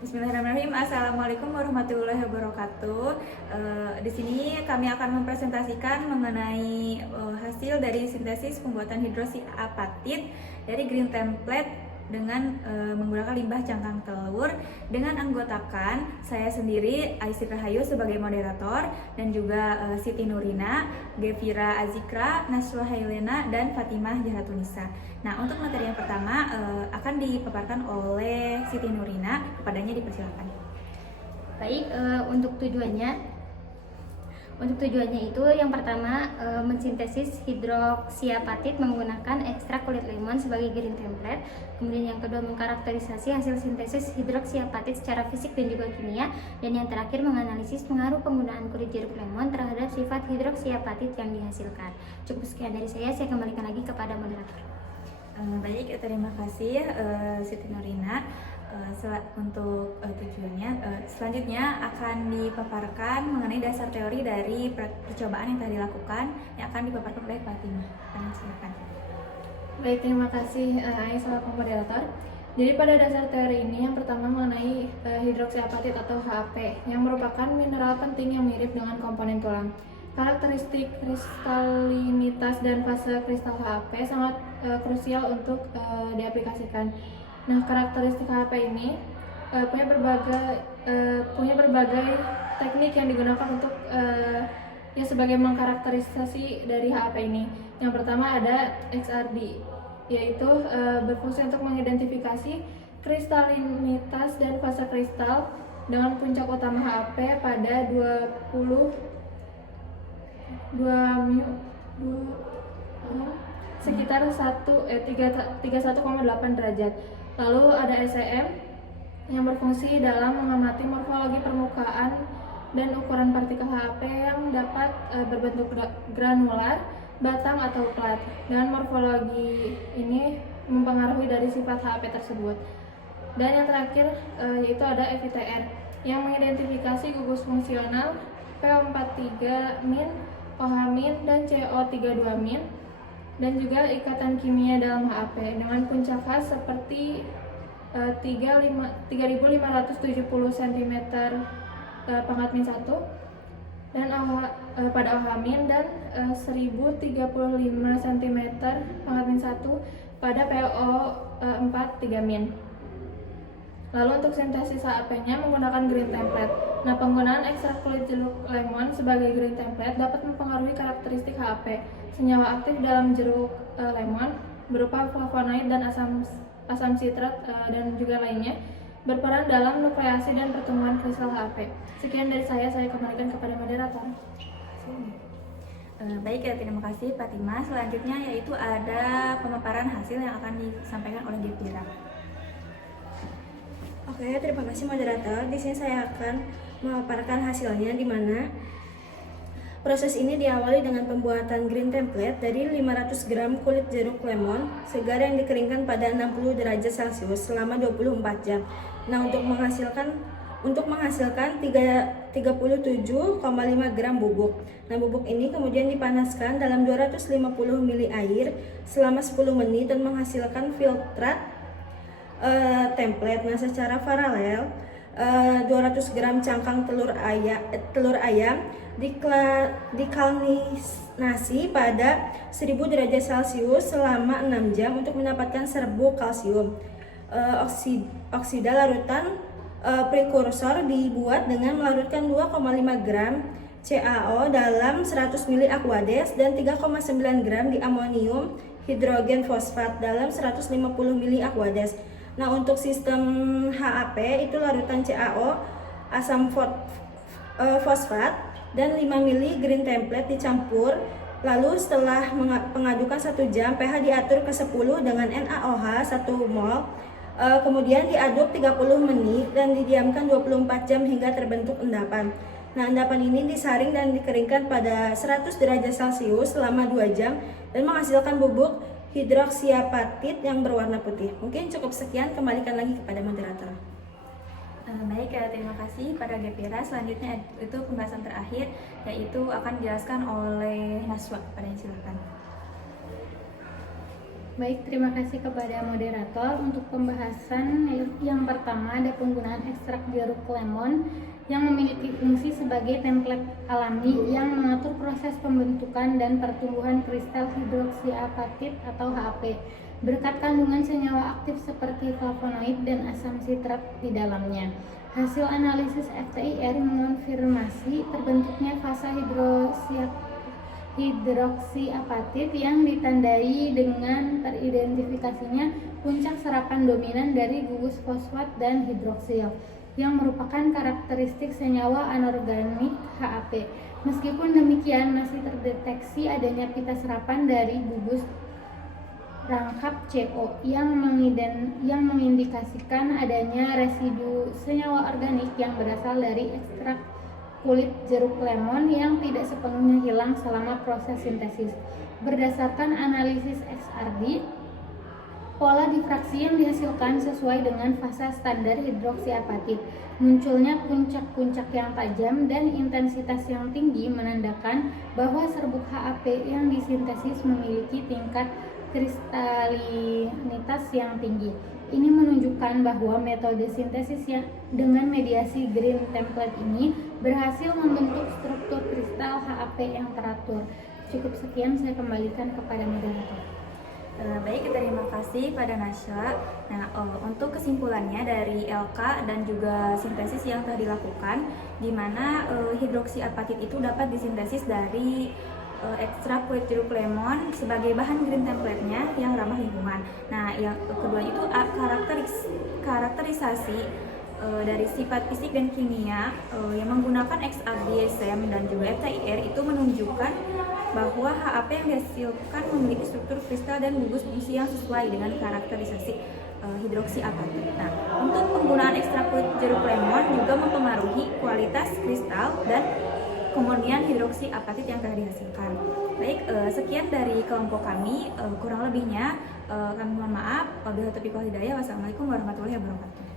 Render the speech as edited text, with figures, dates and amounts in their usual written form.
Bismillahirrahmanirrahim. Assalamualaikum warahmatullahi wabarakatuh. Di sini kami akan mempresentasikan mengenai hasil dari sintesis pembuatan hidroksiapatit dari green template dengan menggunakan limbah cangkang telur, dengan anggotakan saya sendiri Aisyah Rahayu sebagai moderator, dan juga Siti Nurina, Gevira Azikra, Naswa Hailena, dan Fatimah Jahratunisa. Nah, untuk materi yang pertama akan dipaparkan oleh Siti Nurina. Kepadanya dipersilakan. Baik, untuk tujuannya itu yang pertama mensintesis hidroksiapatit menggunakan ekstrak kulit lemon sebagai green template. Kemudian yang kedua mengkarakterisasi hasil sintesis hidroksiapatit secara fisik dan juga kimia. Dan yang terakhir menganalisis pengaruh penggunaan kulit jeruk lemon terhadap sifat hidroksiapatit yang dihasilkan. Cukup sekian dari saya kembalikan lagi kepada moderator. Baik, terima kasih Siti Nurina. Untuk tujuannya, selanjutnya akan dipaparkan mengenai dasar teori dari percobaan yang telah dilakukan, yang akan dipaparkan oleh Fatimah. Silakan. Baik, terima kasih Aisyah selaku moderator. Jadi pada dasar teori ini yang pertama mengenai hidroksiapatit atau HAP yang merupakan mineral penting yang mirip dengan komponen tulang. Karakteristik kristalinitas dan fase kristal HAP sangat krusial untuk diaplikasikan. Nah, karakteristik HAP ini punya berbagai teknik yang digunakan untuk sebagai mengkarakterisasi dari HAP ini. Yang pertama ada XRD, yaitu berfungsi untuk mengidentifikasi kristalinitas dan fase kristal dengan puncak utama HAP pada 2 sekitar 31,8 derajat. Lalu ada SEM yang berfungsi dalam mengamati morfologi permukaan dan ukuran partikel HAP yang dapat berbentuk granular, batang atau plat. Dan morfologi ini mempengaruhi dari sifat HAP tersebut. Dan yang terakhir yaitu ada FITR yang mengidentifikasi gugus fungsional PO43-, OH-, dan CO32-, dan juga ikatan kimia dalam HAP dengan puncak khas seperti 3570 cm pangkat min 1 dan pada OH- dan 1035 cm pangkat min 1 pada PO4 3-. Lalu untuk sintesis HAP-nya menggunakan green template. Nah, penggunaan ekstrak kulit jeruk lemon sebagai green template dapat mempengaruhi karakteristik HAP. Senyawa aktif dalam jeruk lemon berupa flavonoid dan asam sitrat dan juga lainnya berperan dalam nukleasi dan pertumbuhan kristal HAP. Sekian dari saya kembalikan kepada moderator. Baik, terima kasih Fatimah. Selanjutnya yaitu ada pemaparan hasil yang akan disampaikan oleh Gevira. Oke, terima kasih moderator. Di sini saya akan memaparkan hasilnya, di mana proses ini diawali dengan pembuatan green template dari 500 gram kulit jeruk lemon segar yang dikeringkan pada 60 derajat Celcius selama 24 jam. Nah, untuk menghasilkan 37,5 gram bubuk. Nah, bubuk ini kemudian dipanaskan dalam 250 ml air selama 10 menit dan menghasilkan filtrat template. Nah, secara paralel 200 gram cangkang telur ayam dikalinasi pada 1000 derajat Celcius selama 6 jam untuk mendapatkan serbuk kalsium. Oksida larutan prekursor dibuat dengan melarutkan 2,5 gram CaO dalam 100 ml aquades dan 3,9 gram di amonium hidrogen fosfat dalam 150 ml aquades. Nah, untuk sistem HAP itu larutan CaO, asam fosfat, dan 5 ml green template dicampur. Lalu setelah mengadukan 1 jam, pH diatur ke 10 dengan NaOH 1 mol. Kemudian diaduk 30 menit dan didiamkan 24 jam hingga terbentuk endapan. Nah, endapan ini disaring dan dikeringkan pada 100 derajat Celcius selama 2 jam dan menghasilkan bubuk hidroksiapatit yang berwarna putih. Mungkin cukup sekian, kembalikan lagi kepada moderator. Baik, terima kasih pada Gevira. Selanjutnya itu pembahasan terakhir, yaitu akan dijelaskan oleh Naswa. Silakan. Baik, terima kasih kepada moderator. Untuk pembahasan yang pertama ada penggunaan ekstrak jeruk lemon yang memiliki fungsi sebagai template alami yang mengatur proses pembentukan dan pertumbuhan kristal hidroksiapatit atau HAP berkat kandungan senyawa aktif seperti flavonoid dan asam sitrat di dalamnya. Hasil analisis FTIR mengonfirmasi terbentuknya fasa hidroksiapatit yang ditandai dengan teridentifikasinya puncak serapan dominan dari gugus fosfat dan hidroksil yang merupakan karakteristik senyawa anorganik HAP. Meskipun demikian, masih terdeteksi adanya pita serapan dari gugus rangkap CO yang mengindikasikan adanya residu senyawa organik yang berasal dari ekstrak kulit jeruk lemon yang tidak sepenuhnya hilang selama proses sintesis. Berdasarkan analisis XRD, pola difraksi yang dihasilkan sesuai dengan fasa standar hidroksiapatit. Munculnya puncak-puncak yang tajam dan intensitas yang tinggi menandakan bahwa serbuk HAP yang disintesis memiliki tingkat kristalinitas yang tinggi. Ini menunjukkan bahwa metode sintesis yang dengan mediasi green template ini berhasil membentuk struktur kristal HAP yang teratur. Cukup sekian, saya kembalikan kepada moderator. Baik, terima kasih pada Nasya. Nah, untuk kesimpulannya dari LK dan juga sintesis yang telah dilakukan, di mana hidroksiapatit itu dapat disintesis dari ekstrak kulit jeruk lemon sebagai bahan green template-nya yang ramah lingkungan. Nah, yang kedua itu karakterisasi dari sifat fisik dan kimia yang menggunakan XRD-SM dan juga FTIR itu menunjukkan bahwa HAP yang dihasilkan memiliki struktur kristal dan gugus fungsi yang sesuai dengan karakterisasi hidroksiapatit. Nah, untuk penggunaan ekstrak kulit jeruk lemon juga mempengaruhi kualitas kristal dan kemudian hidroksiapatit yang telah dihasilkan. Baik, sekian dari kelompok kami. Kurang lebihnya kami mohon maaf. Wabillahi taufiq wal hidayah. Wassalamualaikum warahmatullahi wabarakatuh.